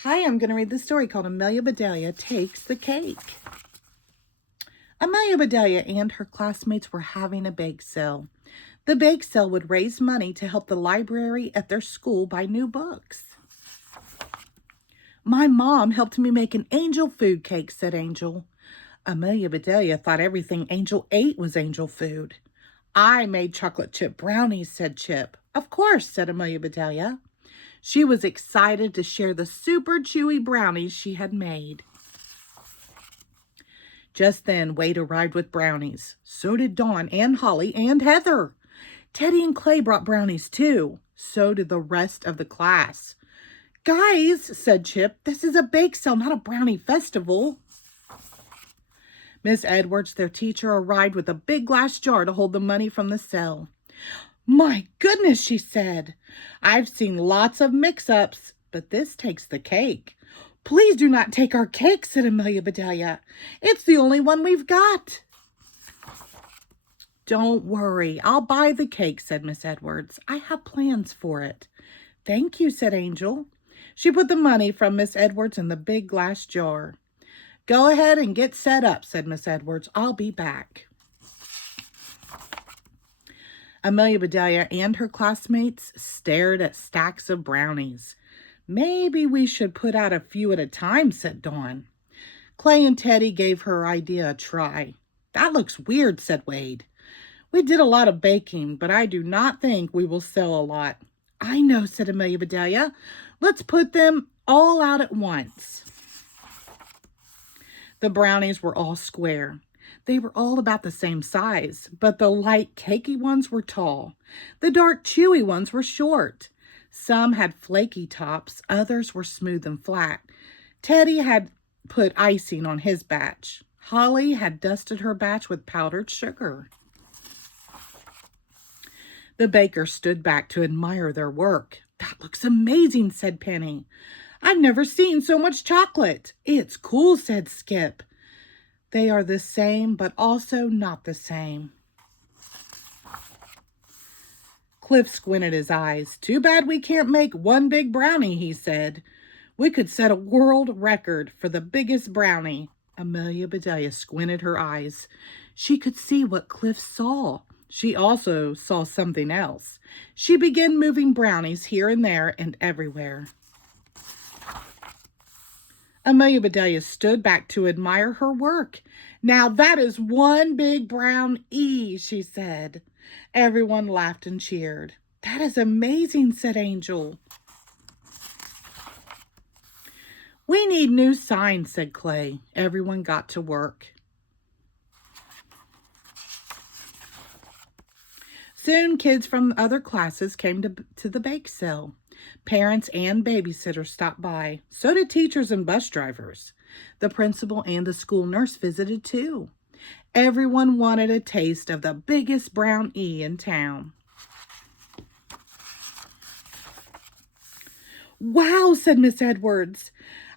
Hi, I'm going to read the story called Amelia Bedelia Takes the Cake. Amelia Bedelia and her classmates were having a bake sale. The bake sale would raise money to help the library at their school buy new books. My mom helped me make an angel food cake, said Angel. Amelia Bedelia thought everything Angel ate was angel food. I made chocolate chip brownies, said Chip. Of course, said Amelia Bedelia. She was excited to share the super chewy brownies she had made. Just then, Wade arrived with brownies. So did Dawn and Holly and Heather. Teddy and Clay brought brownies too. So did the rest of the class. Guys, said Chip, this is a bake sale, not a brownie festival. Miss Edwards, their teacher, arrived with a big glass jar to hold the money from the sale. My goodness, she said. I've seen lots of mix-ups, but this takes the cake. Please do not take our cake, said Amelia Bedelia. It's the only one we've got. Don't worry, I'll buy the cake, said Miss Edwards. I have plans for it. Thank you, said Angel. She put the money from Miss Edwards in the big glass jar. Go ahead and get set up, said Miss Edwards. I'll be back. Amelia Bedelia and her classmates stared at stacks of brownies. Maybe we should put out a few at a time, said Dawn. Clay and Teddy gave her idea a try. That looks weird, said Wade. We did a lot of baking, but I do not think we will sell a lot. I know, said Amelia Bedelia. Let's put them all out at once. The brownies were all square. They were all about the same size, but the light cakey ones were tall. The dark chewy ones were short. Some had flaky tops, others were smooth and flat. Teddy had put icing on his batch. Holly had dusted her batch with powdered sugar. The baker stood back to admire their work. That looks amazing, said Penny. I've never seen so much chocolate. It's cool, said Skip. They are the same, but also not the same. Cliff squinted his eyes. Too bad we can't make one big brownie, he said. We could set a world record for the biggest brownie. Amelia Bedelia squinted her eyes. She could see what Cliff saw. She also saw something else. She began moving brownies here and there and everywhere. Amelia Bedelia stood back to admire her work. Now that is one big brown E, she said. Everyone laughed and cheered. That is amazing, said Angel. We need new signs, said Clay. Everyone got to work. Soon, kids from other classes came to the bake sale. Parents and babysitters stopped by. So did teachers and bus drivers. The principal and the school nurse visited too. Everyone wanted a taste of the biggest brown E in town. Wow, said Miss Edwards.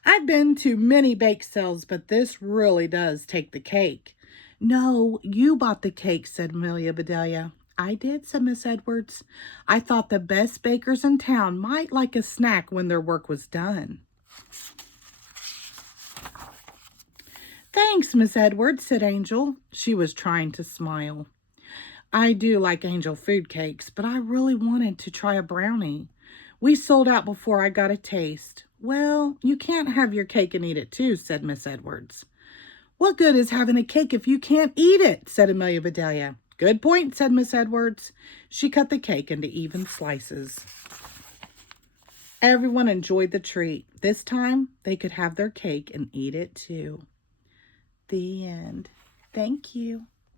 I've been to many bake sales, but this really does take the cake. No, you bought the cake, said Amelia Bedelia. I did, said Miss Edwards. I thought the best bakers in town might like a snack when their work was done. Thanks, Miss Edwards, said Angel. She was trying to smile. I do like angel food cakes, but I really wanted to try a brownie. We sold out before I got a taste. Well, you can't have your cake and eat it too, said Miss Edwards. What good is having a cake if you can't eat it, said Amelia Bedelia. Good point, said Miss Edwards. She cut the cake into even slices. Everyone enjoyed the treat. This time, they could have their cake and eat it too. The end. Thank you.